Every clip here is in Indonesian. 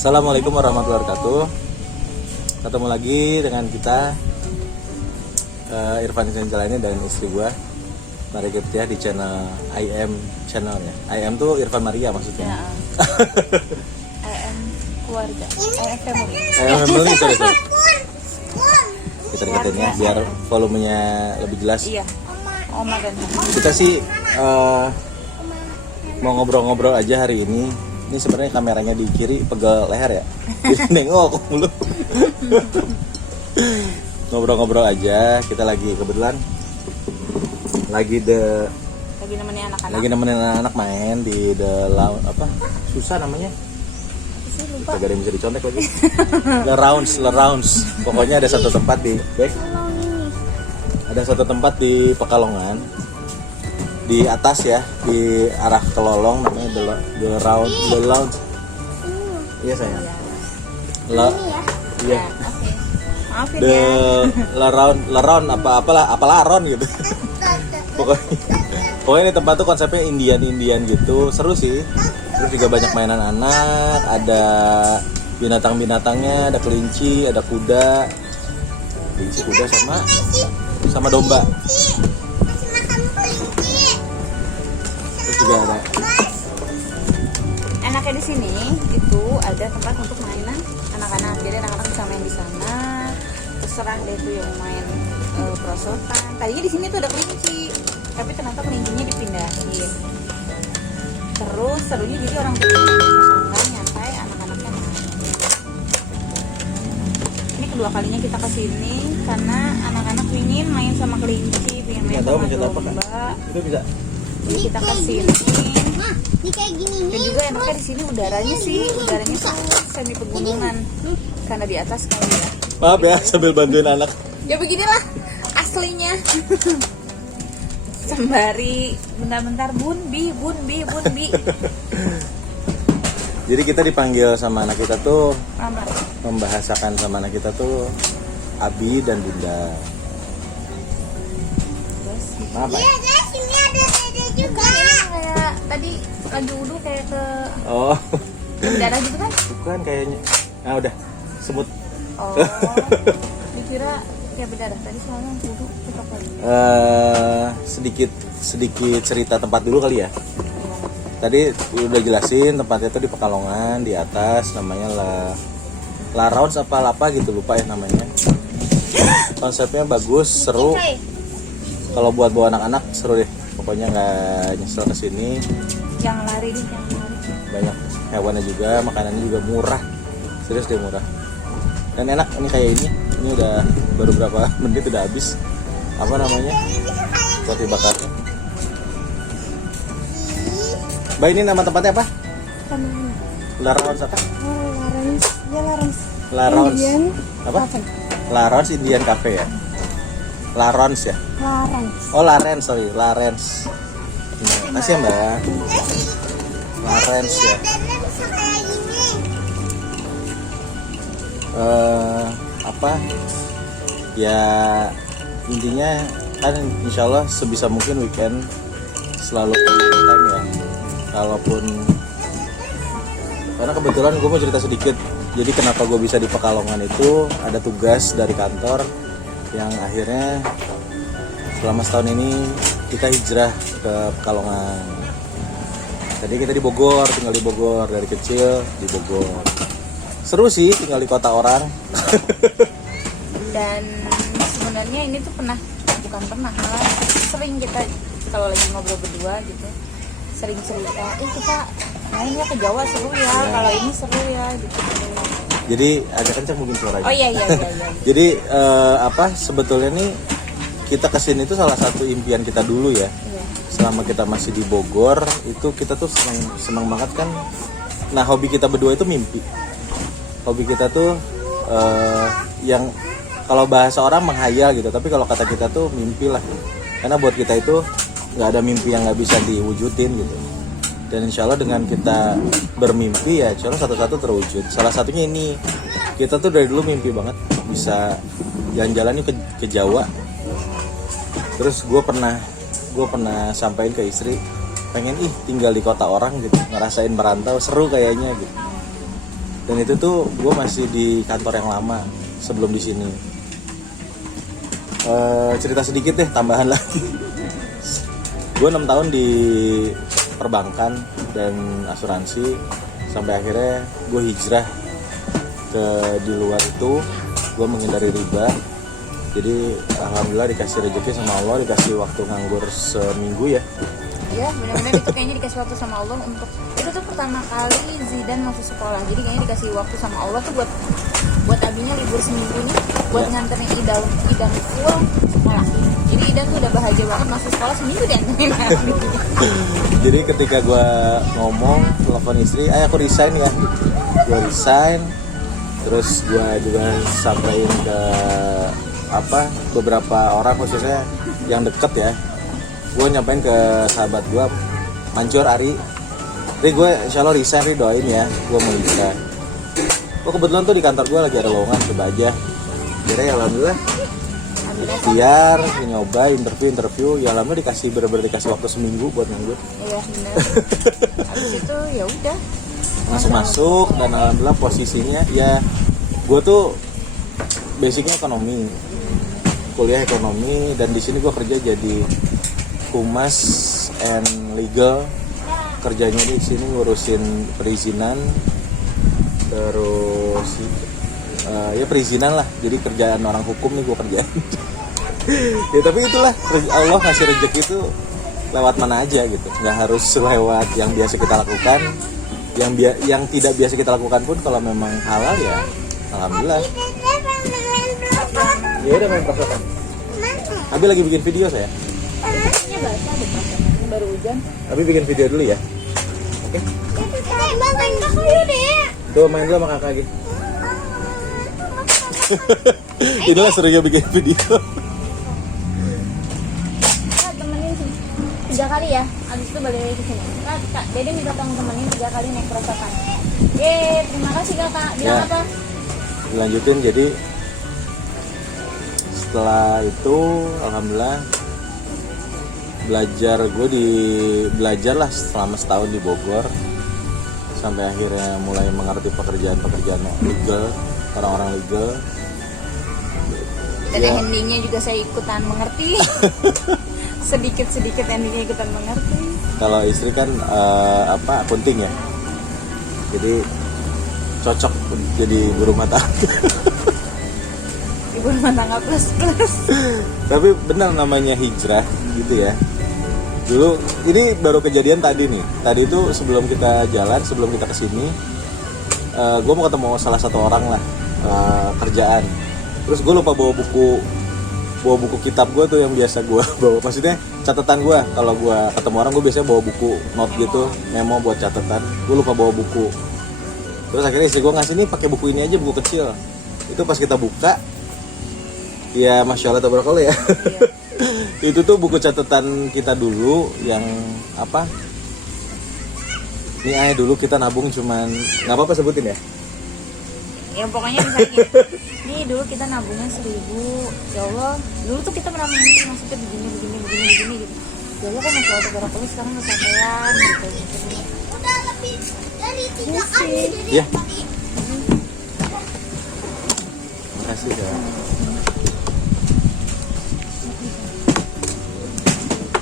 Assalamualaikum warahmatullahi wabarakatuh. Ketemu lagi dengan kita Irfan Jalani dan istri gua Maria Geptia di channel IM channel ya. IM tuh Irfan Maria maksudnya. Ya. IM keluarga. IM family. IM family sorry. Kita deketin ya biar volumenya lebih jelas. Iya. Oma dan Kita sih mau ngobrol-ngobrol aja hari ini. Ini sebenarnya kameranya di kiri pegel leher ya. Jadi nengok mulu. Ngobrol-ngobrol aja. Kita lagi kebetulan lagi nemenin anak-anak. Lagi nemenin anak-anak main di the lounge apa? Susah namanya. Sih lupa. Kagak ada yang bisa dicontek lagi. Le Rounds. Pokoknya ada satu tempat di Ada satu tempat di Pekalongan. Di atas ya, di arah ke Lolong namanya the Lounge. Iya sayang. Iya. Maafin The ya. Laron apalah Ron gitu. Pokoknya ini tempat tuh konsepnya Indian gitu, seru sih. Terus juga banyak mainan anak, ada binatang-binatangnya, ada kelinci, ada kuda, sama domba. Terus juga ada. Enaknya di sini itu ada tempat untuk mainan anak-anak. Jadi anak-anak bisa main di sana. Terserah deh tuh yang main perosotan. Tadinya di sini tuh ada kelinci, tapi ternyata kelincinya dipindahin. Terus serunya jadi orang tua bisa makan, nyantai, anak-anaknya main. Ini kedua kalinya kita kesini karena anak-anak ingin main sama kelinci, ingin main sama domba. Itu bisa. Jadi kita kesini. Dan juga enaknya di sini udaranya tuh semi pegunungan karena di atas kali ya. Maaf ya sambil bantuin anak. Ya beginilah aslinya. Sembari bentar-bentar bunbi. Jadi kita dipanggil sama anak kita tuh Mama. membahasakan sama anak kita tuh Abi dan Bunda. Terus Apa? Iya guys, ini ada dede juga. kayak tadi lagi wudhu kayak ke Oh, berdarah gitu kan? bukan kayaknya. Nah udah semut. Oh, dikira kayak berdarah tadi soalnya wudhu cetok lagi. Sedikit cerita tempat dulu kali ya. Tadi udah jelasin tempatnya tuh di Pekalongan di atas namanya La Rounds apa gitu lupa ya namanya. Konsepnya bagus, seru. Kalau buat bawa anak-anak seru deh. Pokoknya nggak nyesel kesini. Jangan lari deh, jangan lari. Banyak hewannya juga, makanannya juga murah. Serius deh murah. Dan enak ini kayak ini. Ini udah baru berapa menit udah habis. Apa namanya? Roti bakarnya. Mbak ini nama tempatnya apa? La Rounds apa? La Rounds. Apa? La Rounds Indian Cafe ya. La Rounds ya. Oh Larens, sorry, Larens. Makasih ya Mbak. Larens ya. Dede bisa kayak gini. Apa? Ya intinya kan insya Allah sebisa mungkin weekend selalu time ya. Kalaupun karena kebetulan gue mau cerita sedikit. Jadi kenapa gue bisa di Pekalongan itu ada tugas dari kantor yang akhirnya selama setahun ini kita hijrah ke Pekalongan. Tadi kita di Bogor, tinggal di Bogor dari kecil di Bogor. Seru sih tinggal di kota orang. Dan sebenarnya ini tuh bukan pernah malah sering kita kalau lagi ngobrol berdua gitu sering cerita kita main ya ke Jawa seru ya, kalau ini seru ya gitu. Jadi agak kencang mungkin suaranya. Oh iya. Jadi sebetulnya nih kita kesini itu salah satu impian kita dulu ya. Iya. Selama kita masih di Bogor itu kita tuh senang banget kan. Nah hobi kita berdua itu mimpi. Hobi kita tuh yang kalau bahasa orang menghayal gitu, tapi kalau kata kita tuh mimpi lah. Karena buat kita itu nggak ada mimpi yang nggak bisa diwujudin gitu. Dan insya Allah dengan kita bermimpi ya insya Allah satu-satu terwujud. Salah satunya ini, kita tuh dari dulu mimpi banget bisa jalan-jalan yuk ke Jawa. Terus gue pernah sampaikan ke istri, pengen tinggal di kota orang gitu, ngerasain merantau, seru kayaknya gitu. Dan itu tuh gue masih di kantor yang lama sebelum di sini. Cerita sedikit deh, tambahan lagi. Gue 6 tahun di perbankan dan asuransi sampai akhirnya gue hijrah ke di luar itu. Gue menghindari riba. Jadi alhamdulillah dikasih rezeki sama Allah, dikasih waktu nganggur seminggu ya. Iya, benar-benar itu kayaknya dikasih waktu sama Allah untuk itu tuh pertama kali Zidan masuk sekolah. Jadi kayaknya dikasih waktu sama Allah tuh buat abinya libur seminggu nih buat nganterin Idan full sekolah. Jadi Idan tuh udah bahagia banget masuk sekolah seminggu deh. Jadi ketika gue ngomong telepon istri, aku resign ya. Gue resign, terus gue juga sampaikan ke beberapa orang khususnya yang deket ya. Gue nyampein ke sahabat gue, Mancur Ari, gue insya Allah resign, doain ya, gue mau hijrah. Gue kebetulan tuh di kantor gue lagi ada lowongan, coba aja. Jadi ya alhamdulillah, ikhtiar, nyoba, interview, ya alhamdulillah dikasih bener-bener dikasih waktu seminggu buat nganggur. Iya benar. Habis itu ya udah. Masuk dan alhamdulillah posisinya ya, gue tuh basicnya ekonomi, kuliah ekonomi, dan di sini gue kerja jadi humas and legal. Kerjanya di sini ngurusin perizinan, terus ya perizinan lah. Jadi kerjaan orang hukum nih gue kerjain. Ya tapi itulah, Allah ngasih rezeki itu lewat mana aja gitu, nggak harus lewat yang biasa kita lakukan. Yang tidak biasa kita lakukan pun kalau memang halal ya alhamdulillah. Ya udah main prosotan. Abi lagi bikin video saya. Ini basah deh pasangan, baru hujan. Abi bikin video dulu ya. Oke. Makan dulu deh. Tuh main dulu sama kakak lagi. Inilah serunya bikin video. Kak temenin sih 3 kali ya, abis itu balik lagi ke sini. Kak, Dede minta tolong temenin 3 kali naik prosotan. Terima kasih kakak. Bilang Ya. apa? Dilanjutin, jadi setelah itu alhamdulillah belajar lah selama setahun di Bogor sampai akhirnya mulai mengerti pekerjaan legal, orang-orang legal. Dan Ya. endingnya juga saya ikutan mengerti. Sedikit-sedikit endingnya ikutan mengerti. Kalau istri kan akunting ya, jadi cocok jadi ibu rumah tangga. Ibu rumah tangga plus. Tapi benar namanya hijrah gitu ya. Dulu ini baru kejadian tadi nih. Tadi itu sebelum kita kesini, gue mau ketemu salah satu orang lah, kerjaan. Terus gue lupa bawa buku kitab gue tuh yang biasa gue bawa. Maksudnya catatan gue. Kalau gue ketemu orang gue biasanya bawa buku note gitu, memo buat catatan. Gue lupa bawa buku. Terus akhirnya istri gue ngasih nih pakai buku ini aja, buku kecil. Itu pas kita buka, ya masya Allah tabarakallah ya. Itu tuh buku catatan kita dulu yang ini aja dulu kita nabung cuman, nggak apa-apa sebutin ya. Ya pokoknya misalnya nih dulu kita nabungnya 1.000. Ya Allah, dulu tuh kita pernah mimpi maksudnya begini gitu. Ya Allah kan masya Allah tabarakallah sekarang kesampaian gitu. Udah lebih dari 3 kali. Ya. Makasih ya.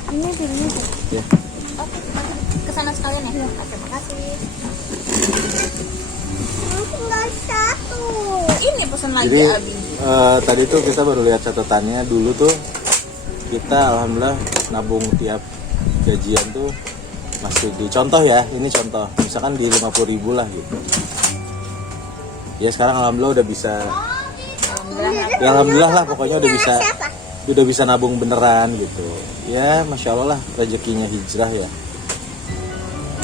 Ini filmnya tuh. Ya. Oke, kesana sekalian ya. Terima kasih. Tinggal 1. Ini pesan lagi Jadi Abi. tadi tuh kita baru lihat catatannya. Dulu tuh kita alhamdulillah nabung tiap gajian tuh masih di contoh ya. Ini contoh. Misalkan di 50.000 lah gitu. Ya sekarang alhamdulillah udah bisa. Alhamdulillah. Ya alhamdulillah lah pokoknya udah bisa nabung beneran gitu. Ya masya Allah lah rezekinya hijrah ya.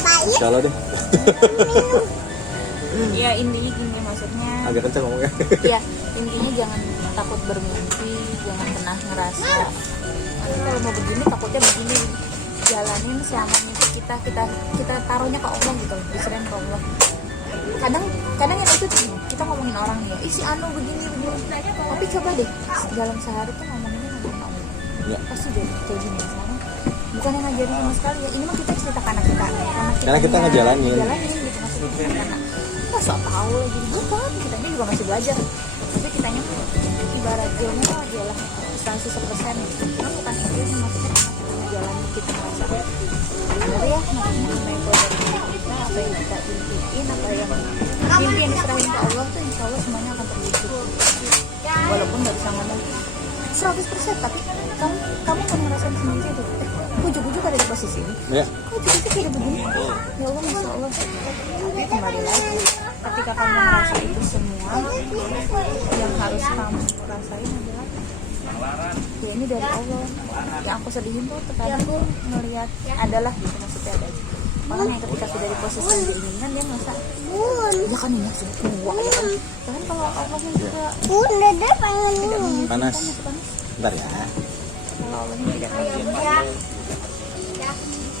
Masya Allah deh. Ya intinya gini maksudnya. Agak kencang ngomongnya. Ya intinya jangan takut bermimpi, jangan pernah ngerasa nanti kalau mau begini takutnya begini. Jalanin selama mimpi kita taruhnya ke Allah gitu, diserahin ke Allah. Kadang yang itu tuh kita ngomongin orang nih ya, isi anu begini. Tapi coba deh dalam sehari tuh ngomongin Allah. Ya. Pasti deh kayak gini sekarang. Bukan yang ngajarin sama sekali ya. Ini mah kita cerita ke anak kita. Karena kita ngejalanin. Ngejalanin gitu maksudnya. Karena masa tahu lagi bukan, kitanya juga masih belajar, tapi kitanya tuh ibarat ilmu adalah substansi 100%, cuma bukan itu yang maksudnya karena jalan kita merasa benar ya, makanya apa yang keluar dari diri kita, apa yang kita impiin, apa yang mimpi yang diserahin ke Allah tuh insya Allah semuanya akan terwujud. Walaupun nggak bisa ngomong 100%, tapi kamu kan ngerasain sendiri tuh, ujuk-ujuk ada di posisi ini, kok ujuk-ujuk kayak begini, ya Allah masya Allah. Tapi kembali lagi, ketika kamu merasa itu semua, yang harus kamu rasain adalah ya ini dari Allah. Yang aku sedihin tuh terkadang gue ngeliat adalah gitu, maksudnya ada aja orang yang ketika sudah di posisi yang diinginkan dia merasa ya kan ini sudah tua ya kan, bahkan kalau Allahnya juga tidak mengizinkan Panas. itu panas. Bentar ya. Kalau Allahnya tidak mengizinkan,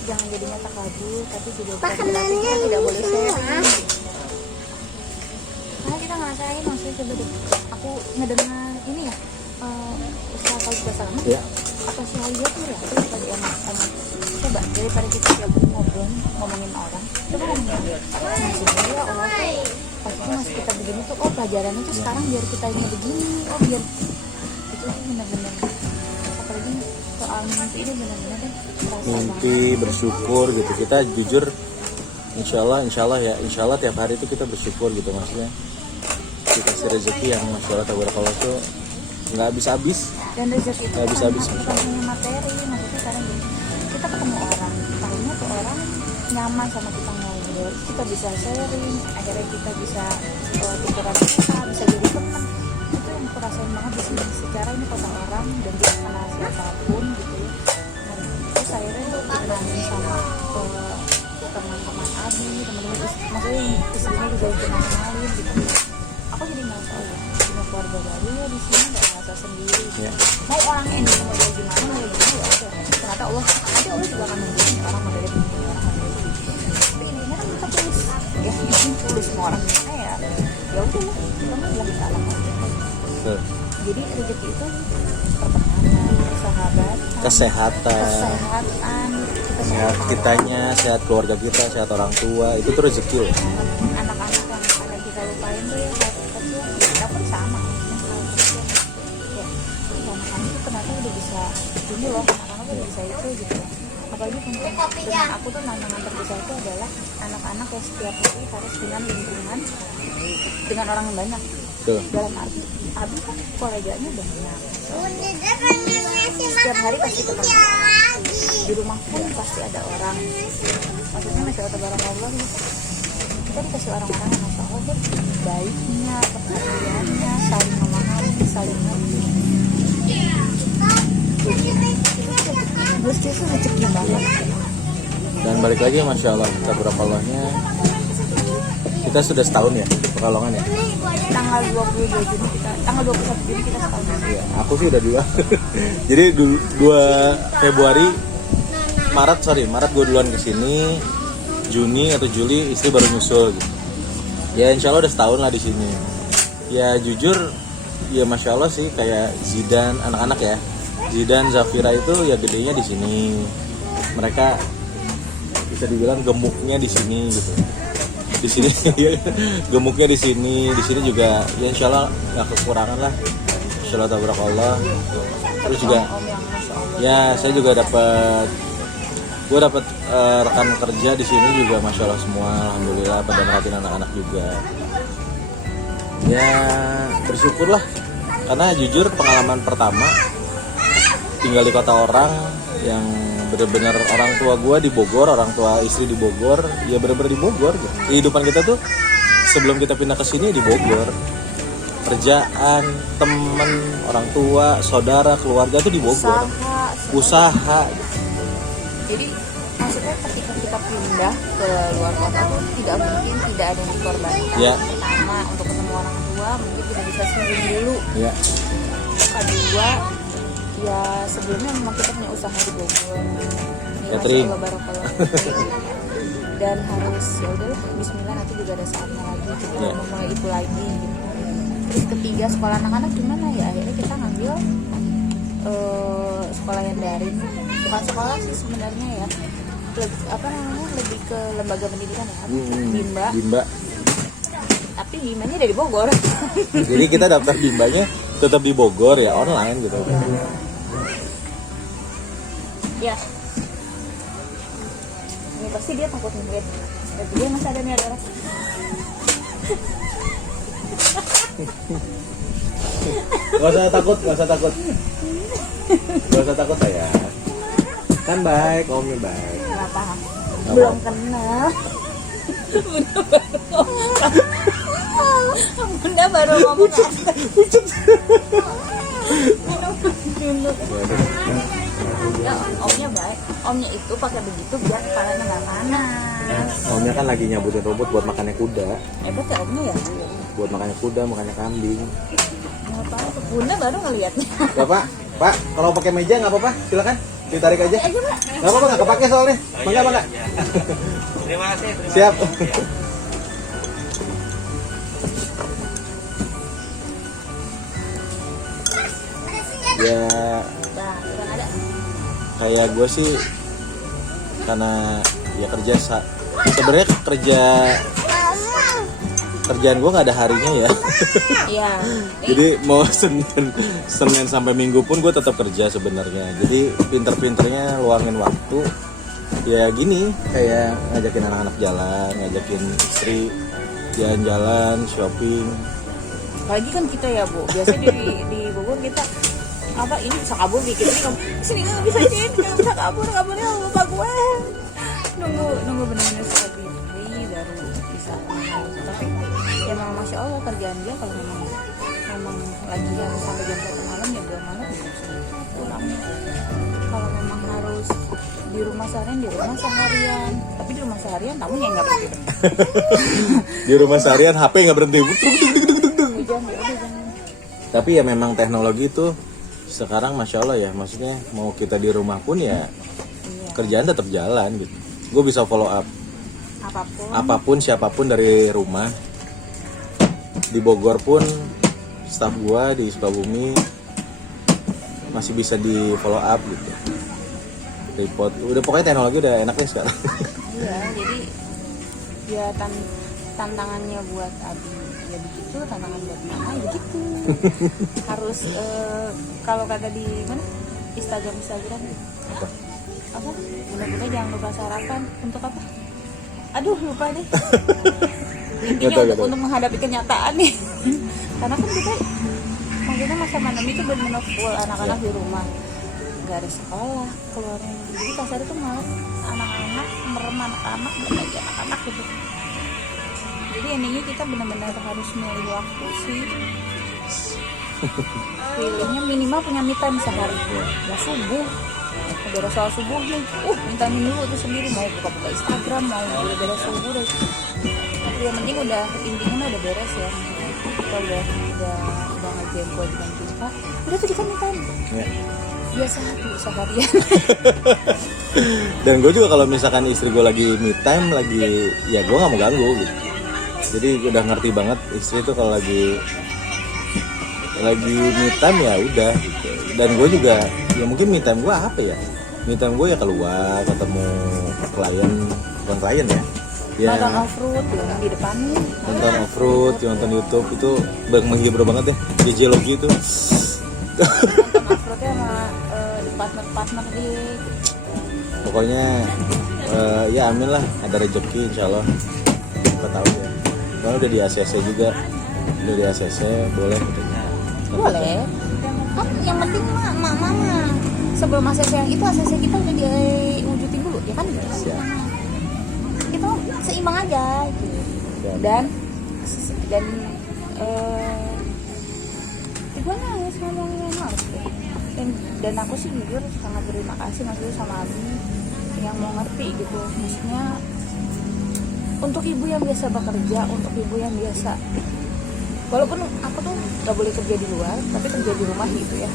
jangan jadinya takabur, tapi juga bukan berarti kita tidak boleh sharing. Karena kita ngerasain, maksudnya coba deh, aku ngedengar ini ya, usaha kalau bahasa lama, Ya. apa sih Alia tuh ya, terus tadi enak. Coba daripada kita tiap ngomongin orang, coba ngomongin dia. Maksudnya ya Allah tuh, pasti masih kita begini tuh, oh pelajarannya tuh sekarang biar kita ini begini, oh biar itu tuh benar-benar. Apalagi soal mimpi ini benar-benar kan terasa Mimpi, bersyukur gitu. Kita jujur, insya Allah tiap hari itu kita bersyukur gitu, maksudnya dikasih rezeki yang masya Allah tabarakallah tuh nggak habis-habis. dan rezeki itu Nggak bisa habis. bukan hanya materi, maksudnya sekarang gini, kita ketemu orang, tahunya tuh orang nyaman sama kita ngobrol, kita bisa sharing, akhirnya kita bisa tukeran kita, bisa jadi teman. Itu yang aku rasain banget di sini. Secara ini kota orang dan dia kenal siapapun gitu ya. Nah, terus akhirnya tuh dikenalin sama teman-teman Abi, teman-teman maksudnya istrinya juga dikenalin gitu. Aku jadi ngerasa punya keluarga baru ya di sini, nggak merasa sendiri. Ya. Mau orangnya ini model gimana ya udah. Ternyata Allah nanti Allah juga akan membuat orang modelnya begini, orang modelnya begini. Tapi intinya kan kita tulis, ya tulis semua orang gimana ya udah lah, kita mau bilang ke alam aja. Tuh. Jadi rezeki itu pertemanan, persahabatan, Kesehatan, kita sehat kitanya, sehat keluarga kita, sehat orang tua, itu tuh rezeki loh. anak-anak yang ada kita lupain tuh ya saat kecil, kita pun sama hal kecil ya, anak-anak tuh ternyata udah bisa ini loh, anak-anak udah bisa itu gitu. Apalagi dengan aku tuh tantangan terbesar itu adalah anak-anak yang setiap hari harus dengan lingkungan dengan orang yang banyak. Tuh. Dalam arti Abi kan koleganya banyak, setiap hari pasti ketemu orang, di rumah pun pasti ada orang, maksudnya masya Allah tabarakallah gitu. Kita dikasih orang-orang yang masya Allah tuh baiknya, perhatiannya, saling memahami, saling ngerti. Jadi itu rezeki banget. Dan balik lagi masya Allah tabarakallah-nya, kita sudah setahun ya Pekalongan ya. Tanggal 22 Juni kita, tanggal 21 Juni kita setahun. Iya, aku sih udah 2. Jadi 2 Februari, Maret gue duluan kesini, Juni atau Juli istri baru nyusul gitu. Ya insya Allah udah setahun lah di sini. Ya jujur, ya masya Allah sih kayak Zidan, anak-anak ya, Zidan, Zafira itu ya gedenya di sini. Mereka bisa dibilang gemuknya di sini gitu. Di sini gemuknya di sini juga ya insya Allah nggak kekurangan lah, insya Allah tabarakallah. Terus juga ya saya juga dapat rekan kerja di sini juga masya Allah semua, alhamdulillah pada merhatiin anak-anak juga. Ya bersyukurlah, karena jujur pengalaman pertama tinggal di kota orang yang benar-benar orang tua gue di Bogor, orang tua istri di Bogor, ya benar-benar di Bogor gitu. Kehidupan kita tuh sebelum kita pindah ke sini di Bogor, kerjaan, temen, orang tua, saudara, keluarga tuh di Bogor, usaha gitu. Jadi maksudnya ketika kita pindah ke luar kota tuh tidak mungkin tidak ada yang dikorbankan. Ya. Pertama untuk ketemu orang tua mungkin kita bisa sendiri dulu. Ya. Kedua ya sebelumnya memang kita punya usaha di Bogor. Catering. Dan harus ya udahlah Bismillah nanti juga ada saatnya lagi kita memulai itu lagi gitu. Terus ketiga sekolah anak-anak gimana ya, akhirnya kita ngambil sekolah yang daring, bukan sekolah sih sebenarnya ya, lebih ke lembaga pendidikan ya, Bimba. Tapi bimbanya dari Bogor. Jadi kita daftar bimbanya tetap di Bogor ya, online gitu. Ya. Ini pasti dia takut ngeliat. Tapi dia masih ada nih ada orang. Gak usah takut, gak usah takut. Gak usah takut saya. Kan baik, omnya baik. Kenapa? Apa? Belum kenal. Bunda baru ngomong ya, omnya baik. Omnya itu pakai begitu biar kepalanya nggak panas. Omnya kan lagi nyabutin rumput buat makannya kuda. Hebat ya omnya ya. Buat makannya kuda, makannya kambing. Apa? Bunda baru ngelihatnya. Bapak, Pak, kalau pakai meja nggak apa-apa, silakan ditarik aja. Aja Pak. Nggak apa-apa, nggak kepake soalnya. Mangga, mangga. Terima kasih. Siap. Ya, Nah, udah ada. kayak gue sih karena ya sebenarnya kerjaan gue nggak ada harinya ya. Iya. Jadi mau Senin sampai Minggu pun gue tetap kerja sebenarnya. Jadi pinter-pinternya luangin waktu. Ya gini, kayak ngajakin anak-anak jalan, ngajakin istri jalan-jalan, shopping. Apalagi kan kita ya Bu, biasanya di Bogor kita apa ini bisa kabur dikit ini kamu sini nggak bisa Cin, nggak bisa kaburnya lupa gue. Nunggu benar-benar suka diri baru bisa. Tapi ya memang masya Allah kerjaan dia kalau memang lagi harus sampai jam 1 malam ya 2 malam ya pulang. Kalau memang harus di rumah seharian di rumah seharian, tapi di rumah seharian tamunya nggak begitu. Di rumah seharian HP nggak berhenti. Hujan ya udah jangan. Tapi ya memang teknologi itu sekarang masya Allah ya, maksudnya mau kita di rumah pun ya Iya. kerjaan tetap jalan gitu. Gue bisa follow up Apapun siapapun dari rumah. Di Bogor pun staff gue di Sukabumi masih bisa di follow up gitu. Report, udah pokoknya teknologi udah enak deh sekarang. Iya, jadi ya tantangannya buat Abi ya begitu, tantangan buat Mama ya begitu. Harus kalau kata di mana Instagram apa? Mudah-mudahan jangan lupa sarapan untuk apa? Aduh lupa deh. Intinya untuk menghadapi kenyataan nih. Karena kan kita maksudnya masa pandemi itu benar-benar full anak-anak di rumah. Gak ada sekolah keluarnya, jadi kasar itu malah anak-anak merem anak-anak belajar anak-anak gitu. Jadi endingnya kita benar-benar harus milih waktu sih. Pilihnya minimal punya me time sehari. Ya subuh beres soal subuh nih, minta dulu tuh sendiri mau buka-buka Instagram, mau beres subuh deh. Tapi yang penting intinya udah beres ya. Kita udah ngerjain kewajiban kita. Udah tuh kita me time. Ya. Biasa seharian. Dan gue juga kalau misalkan istri gue lagi me time, lagi ya gue nggak mau ganggu gitu. Jadi udah ngerti banget istri tuh kalau lagi me time ya udah gitu. Dan gue juga ya mungkin me time gue apa ya? Me time gue ya keluar ketemu klien, bukan klien ya. Ya Nonton off-road yang di depan nih. nonton off-road, nonton YouTube itu menghibur banget deh. JJ-logi itu. Nonton off-roadnya sama partner di Pokoknya ya amin lah, ada rezeki insyaallah. Kita tahu ya. Kalau udah di ACC juga, udah di ACC boleh gitu. boleh. Kan yang penting mama sebelum ACC yang itu ACC kita udah diwujudin dulu ya kan? Siap. Kita seimbang aja gitu. Siap. Dan gue nangis ngomongnya males deh. Dan aku sih jujur sangat berterima kasih maksudnya sama Abi yang mau ngerti gitu, maksudnya untuk ibu yang biasa bekerja, untuk ibu yang biasa walaupun aku tuh gak boleh kerja di luar tapi kerja di rumah gitu ya.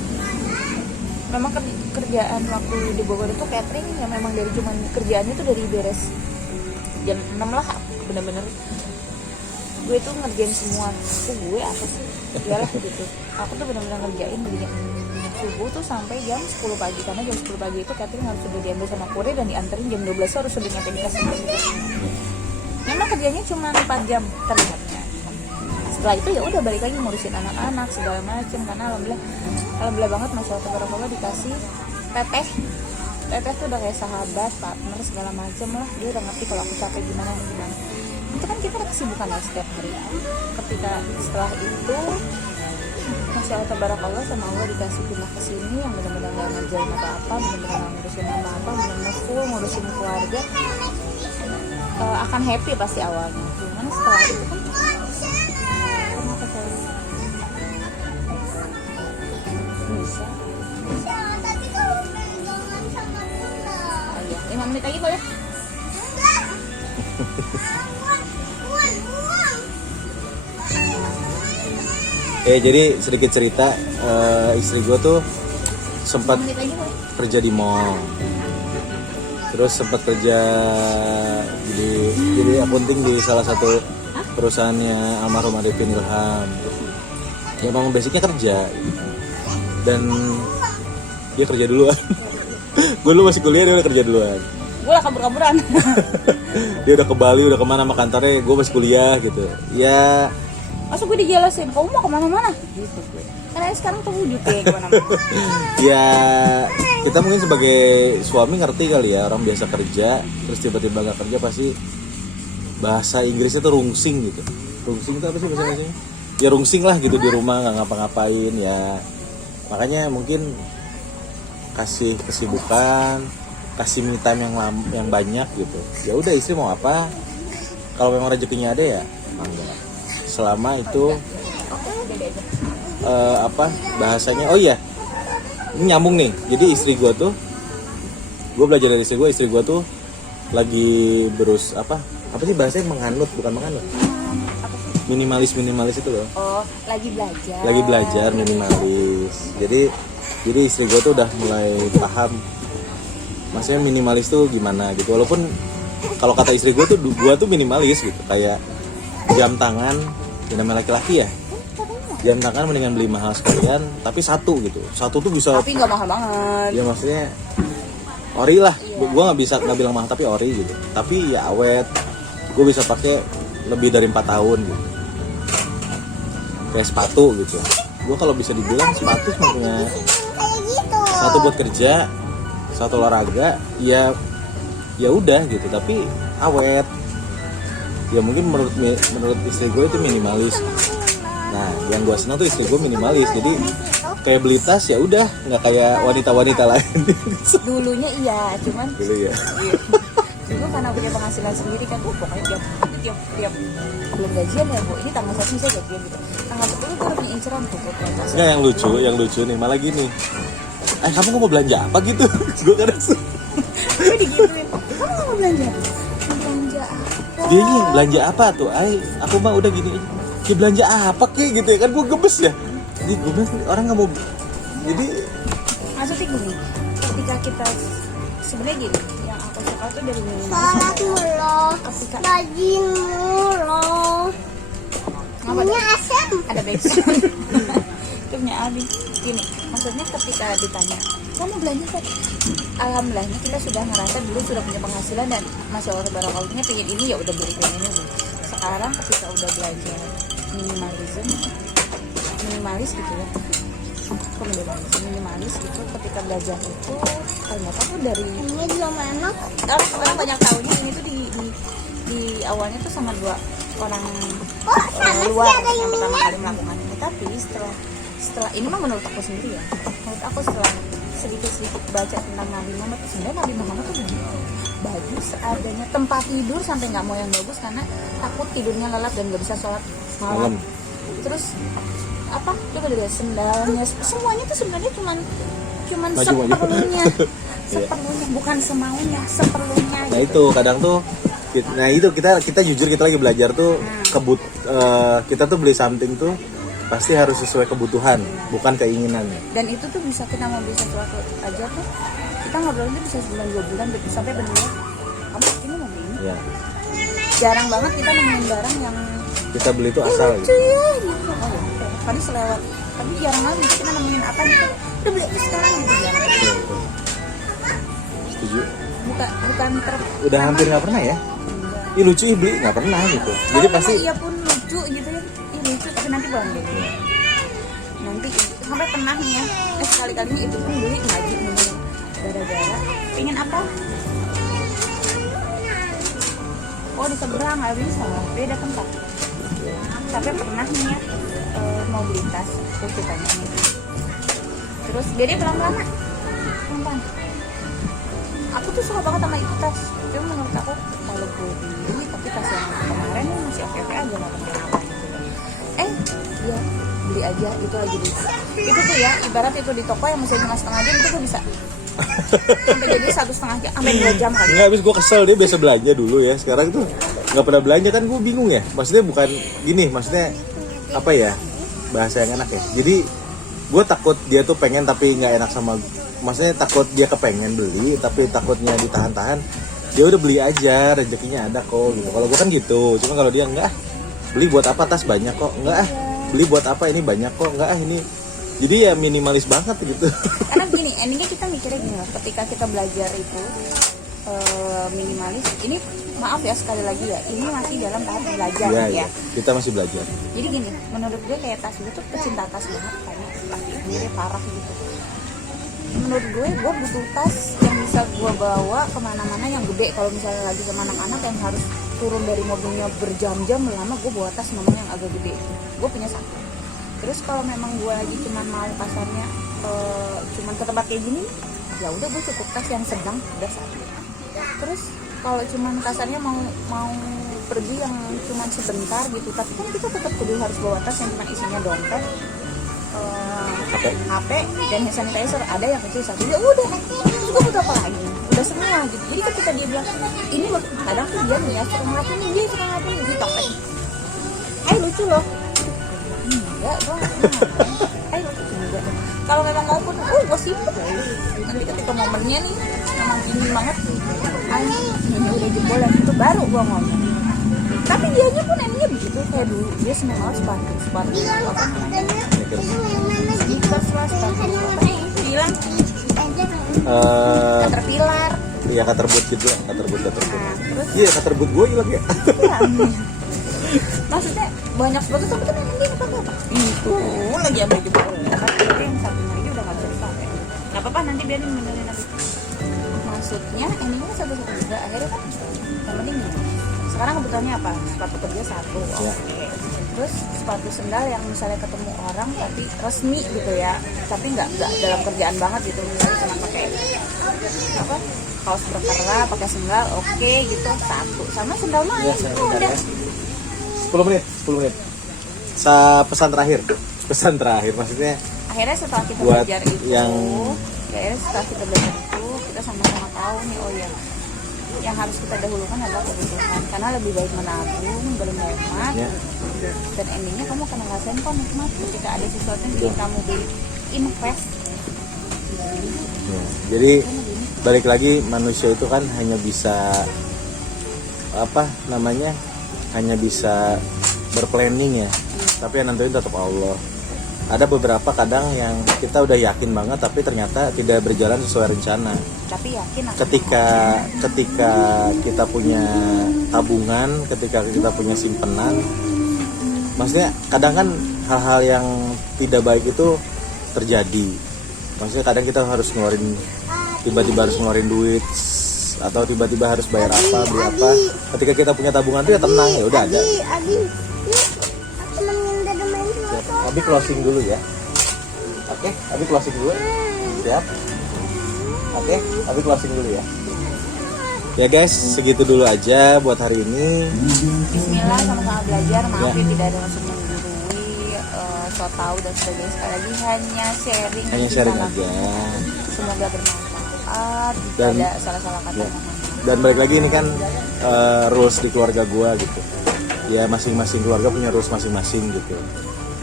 Memang kerjaan waktu di Bogor itu catering yang memang dari cuman kerjaannya tuh dari beres jam 6 lah, bener-bener gue tuh ngerjain semua. Gue apa sih iyalah gitu, aku tuh bener-bener ngerjain dari jam subuh tuh sampai jam 10 pagi karena jam 10 pagi itu catering harus sudah diambil sama kurir dan dianterin jam 12 harus sudah nyampe di customer. Memang kerjanya cuma 4 jam terlihatnya, setelah itu ya udah balik lagi ngurusin anak-anak segala macem, karena alhamdulillah banget Masya Allah tabarakallah dikasih teteh tuh udah kayak sahabat, partner segala macem lah. Dia udah ngerti kalau aku capek gimana. Itu kan kita ada kesibukan ya setiap hari. Ketika setelah itu Masya Allah tabarakallah sama Allah dikasih pindah ke sini yang benar-benar gak ngajarin apa-apa, benar-benar gak ngurusin apa-apa, benar-benar full ngurusin keluarga. Akan happy pasti awalnya. Gimana setelah itu kan kenapa kalau bisa? Tapi kalau pegangan sama Luna. Oh iya, 5 menit lagi boleh? Enggak. Buang. Jadi sedikit cerita, istri gue tuh 5 sempat menit lagi boleh? kerja di mall, terus sempat kerja jadi akunting di salah satu perusahaannya almarhum Arifin Ilham. Ya emang basicnya kerja, dan dia kerja duluan. Gue dulu masih kuliah, dia udah kerja duluan. Gue lah kabur-kaburan. Dia udah ke Bali, udah kemana sama kantornya, gue masih kuliah gitu. Ya Masa gue dijelasin, kamu mau kemana-mana? Gitu gue. Karena sekarang terwujud ya kemana-mana. ya kita mungkin sebagai suami ngerti kali ya, orang biasa kerja terus tiba-tiba gak kerja pasti bahasa Inggrisnya tuh rungsing gitu. Rungsing itu apa sih bahasa Inggrisnya? Ya rungsing lah gitu di rumah, nggak ngapa-ngapain ya. Makanya mungkin kasih kesibukan, kasih me time yang banyak gitu. Ya udah, istri mau apa, kalau memang rezekinya ada ya mangga. Selama itu bahasanya, oh iya, ini nyambung nih. Jadi istri gue belajar dari istri gue tuh lagi apa sih bahasanya, bukan menganut, minimalis itu loh. Oh, lagi belajar minimalis. Jadi istri gue tuh udah mulai paham maksudnya minimalis tuh gimana gitu. Walaupun kalau kata istri gue tuh minimalis gitu, kayak jam tangan, yang namanya laki-laki ya, jam tangan mendingan beli mahal sekalian tapi satu tuh bisa, tapi nggak mahal banget ya maksudnya ori lah. Gue nggak bilang mahal tapi ori gitu, tapi ya awet, gue bisa pakai lebih dari 4 tahun gitu. Kayak sepatu gitu, gue kalau bisa dibilang sepatu cuma punya Kayak gitu. satu buat kerja, satu olahraga, ya udah gitu, tapi awet. Ya mungkin menurut istri gue itu minimalis. Nah, yang gue senang tuh istri gue minimalis. Jadi kayak beli tas ya udah, nggak kayak wanita-wanita lain. dulunya iya, cuman Dulu ya. gue karena punya penghasilan sendiri kan, pokoknya tiap belum gajian ya bu, ini tanggal 1 saya gajian gitu, tanggal 10 gue udah punya inceran tuh buat belanja. Nggak, yang lucu nih malah gini. Kamu mau belanja apa gitu? Gue kadang Gue digituin, kamu mau belanja apa? dia ini belanja apa tuh? Aku mah udah gini. Ya belanja apa kek gitu ya kan, gue gemes ya. Jadi gue bilang orang nggak mau. Jadi maksudnya gini, ketika kita sebenarnya gini, yang aku suka tuh dari Salat mulu. ketika Rajin mulu. apa Punya ada asam. backsound itu punya Abi. Gini, maksudnya ketika ditanya kamu belanja kan, alhamdulillahnya kita sudah ngerasa dulu sudah punya penghasilan dan Masya Allah tabarakallah pengen ini ya udah beli pengen ini. Sekarang ketika udah belajar minimalis gitu ya, minimalis gitu, ketika belajar itu ternyata tuh dari Ini belum enak. orang banyak tahunya ini tuh di awalnya tuh sama 2 orang luar yang pertama kali melakukan ini, tapi setelah ini mah menurut aku sendiri ya, menurut aku setelah sedikit baca tentang Nabi Muhammad, sebenarnya Nabi Muhammad tuh baju seadanya, tempat tidur sampai nggak mau yang bagus karena takut tidurnya lelap dan nggak bisa sholat malam. Terus apa coba lihat sendalnya, semuanya tuh sebenarnya cuman seperlunya bukan semaunya, seperlunya nah gitu. itu kadang tuh, nah itu kita jujur, kita lagi belajar tuh kita tuh beli something tuh pasti harus sesuai kebutuhan, bukan keinginannya. Dan itu tuh bisa kita mau beli sesuatu aja tuh, kita ngobrolnya bisa sebulan 2 bulan sampai benar kamu ini mau beli ini. Ya. Jarang banget kita nemuin barang yang Kita beli tuh asal lucu ya gitu. Oh, ya. Tadi selewat, tapi jarang banget kita nemuin apa gitu. Udah beli sekarang gitu jarang. Setuju. Bukan Udah hampir nggak pernah ya. Ih lucu, ih beli nggak pernah gitu. Jadi kalau pasti iya pun lucu gitu ya. Ih lucu tapi nanti balik. Nanti sampai pernah nih ya, sekali-kalinya itu pun beli ngaji mulu. Gara-gara pengen apa? Oh di seberang nggak bisa, beda tempat. Sampai pernah nih ya mau beli tas, terus ditanya nih. Terus dia pelan-pelan, pelan-pelan. Aku tuh suka banget sama itu tas. Cuma menurut aku kalau gue beli tapi tas yang kemarin ini masih oke-oke aja nggak kenapa-napa gitu. Dia beli aja itu lagi di. Itu tuh ya ibarat itu di toko yang masih cuma setengah jam itu gue bisa. Sampai jadi 1,5 jam, sampai 2 jam kali. Nggak, habis gue kesel dia biasa belanja dulu ya. Sekarang tuh nggak pernah belanja kan gue bingung ya. Maksudnya bukan gini, maksudnya apa ya bahasa yang enak ya. Jadi gue takut dia tuh pengen tapi nggak enak sama. Maksudnya takut dia kepengen beli tapi takutnya ditahan-tahan. Dia udah beli aja, rezekinya ada kok gitu. Kalau gue kan gitu. Cuma kalau dia enggak, beli buat apa, tas banyak kok. Enggak beli buat apa, ini banyak kok. Enggak ini. Jadi ya minimalis banget gitu. Karena gini, endingnya kita mikirnya gini loh, ketika kita belajar itu minimalis, ini maaf ya sekali lagi ya, ini masih dalam tahap belajar ya. Kita masih belajar. Jadi gini, menurut gue kayak tas gue tuh pecinta tas banget karena pasti akhirnya parah gitu. Menurut gue butuh tas yang bisa gue bawa kemana-mana yang gede. Kalau misalnya lagi sama anak-anak yang harus turun dari mobilnya berjam-jam lama, gue bawa tas namanya yang agak gede. Gue punya satu. Terus kalau memang gue lagi cuman mau pasarnya cuman ke tempat kayak gini, ya udah gue cukup tas yang sedang, udah satu. Terus kalau cuman kasarnya mau pergi yang cuman sebentar gitu, tapi kan kita tetap kudu harus bawa tas yang cuma isinya dompet, HP dan hand sanitizer. Ada yang kecil satu, ya udah. Terus gue butuh apa lagi? Udah semua gitu. Jadi ketika dia bilang ini kadang tuh dia nih ya suka ngelakuin di topeng. Lucu loh. Enggak, gue lucu juga. Kalau memang mau pun, gue simpen. Nanti ketika momennya nih, memang dingin banget. Ini udah jebolan itu baru gue ngomong. Tapi dianya pun endingnya begitu kayak dulu. Dia seneng banget sepatu apa namanya? Sneakers lah, sepatu apa nih? Bilang Caterpillar. Iya Caterboot gitu lah, Caterboot. Terus? Iya Caterboot gue hilang ya. Maksudnya banyak sepatu tapi kan yang ini pakai apa? Itu lagi ambil jebolan. Tapi yang satunya ini udah nggak bisa dipakai. Nggak apa-apa, nanti biarin benerin lagi. Maksudnya endingnya satu-satu juga. Akhirnya kan yang penting nih. Sekarang kebutuhannya apa? Sepatu kerja satu, oke. Terus sepatu sendal yang misalnya ketemu orang tapi resmi gitu ya, tapi nggak dalam kerjaan banget gitu, misalnya cuma pakai apa kaos berkerah, pakai sendal, oke gitu satu, sama sendal main, udah. 10 menit. Pesan terakhir maksudnya. Akhirnya setelah kita Buat belajar itu, yang- kita sama-sama tahu nih, oh ya, yang harus kita dahulukan adalah kebutuhan, karena lebih baik menabung, berhemat, dan endingnya kamu akan ngerasain kok nikmat ketika ada sesuatu yang ingin kamu beli, invest. Jadi balik lagi, manusia itu kan hanya bisa hanya bisa berplanning ya, tapi yang nentuin tetap Allah. Ada beberapa kadang yang kita udah yakin banget tapi ternyata tidak berjalan sesuai rencana. Tapi yakin Ketika kita punya tabungan, ketika kita punya simpenan, maksudnya kadang kan hal-hal yang tidak baik itu terjadi. Maksudnya kadang kita harus tiba-tiba harus ngeluarin duit, atau tiba-tiba harus bayar apa, beli apa. Ketika kita punya tabungan tuh ya tenang, ya udah ada. Abi closing dulu ya. Oke, Abi closing dulu. Siap. Oke, Abi closing dulu ya. Ya guys, segitu dulu aja buat hari ini. Bismillah, sama-sama belajar. Maaf ya tidak ada maksud menggurui, so tau dan sebagainya. Sekali lagi hanya sharing. Hanya kita sharing lakukan. aja. Semoga bermanfaat. Jika Dan- ada salah-salah kata, mohon maaf. Dan balik lagi ini kan rules di keluarga gua gitu. Ya masing-masing keluarga punya rules masing-masing gitu.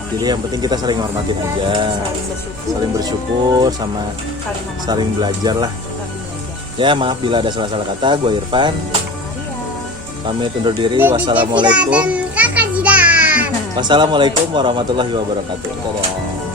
Jadi yang penting kita saling hormatin aja, saling bersyukur sama Saling memahami, saling belajar lah. saling belajar. Ya maaf bila ada salah-salah kata. Gue Irfan, Maria. pamit undur diri. Wassalamualaikum. Dan kakak tidak. Wassalamualaikum warahmatullahi wabarakatuh. Dadah.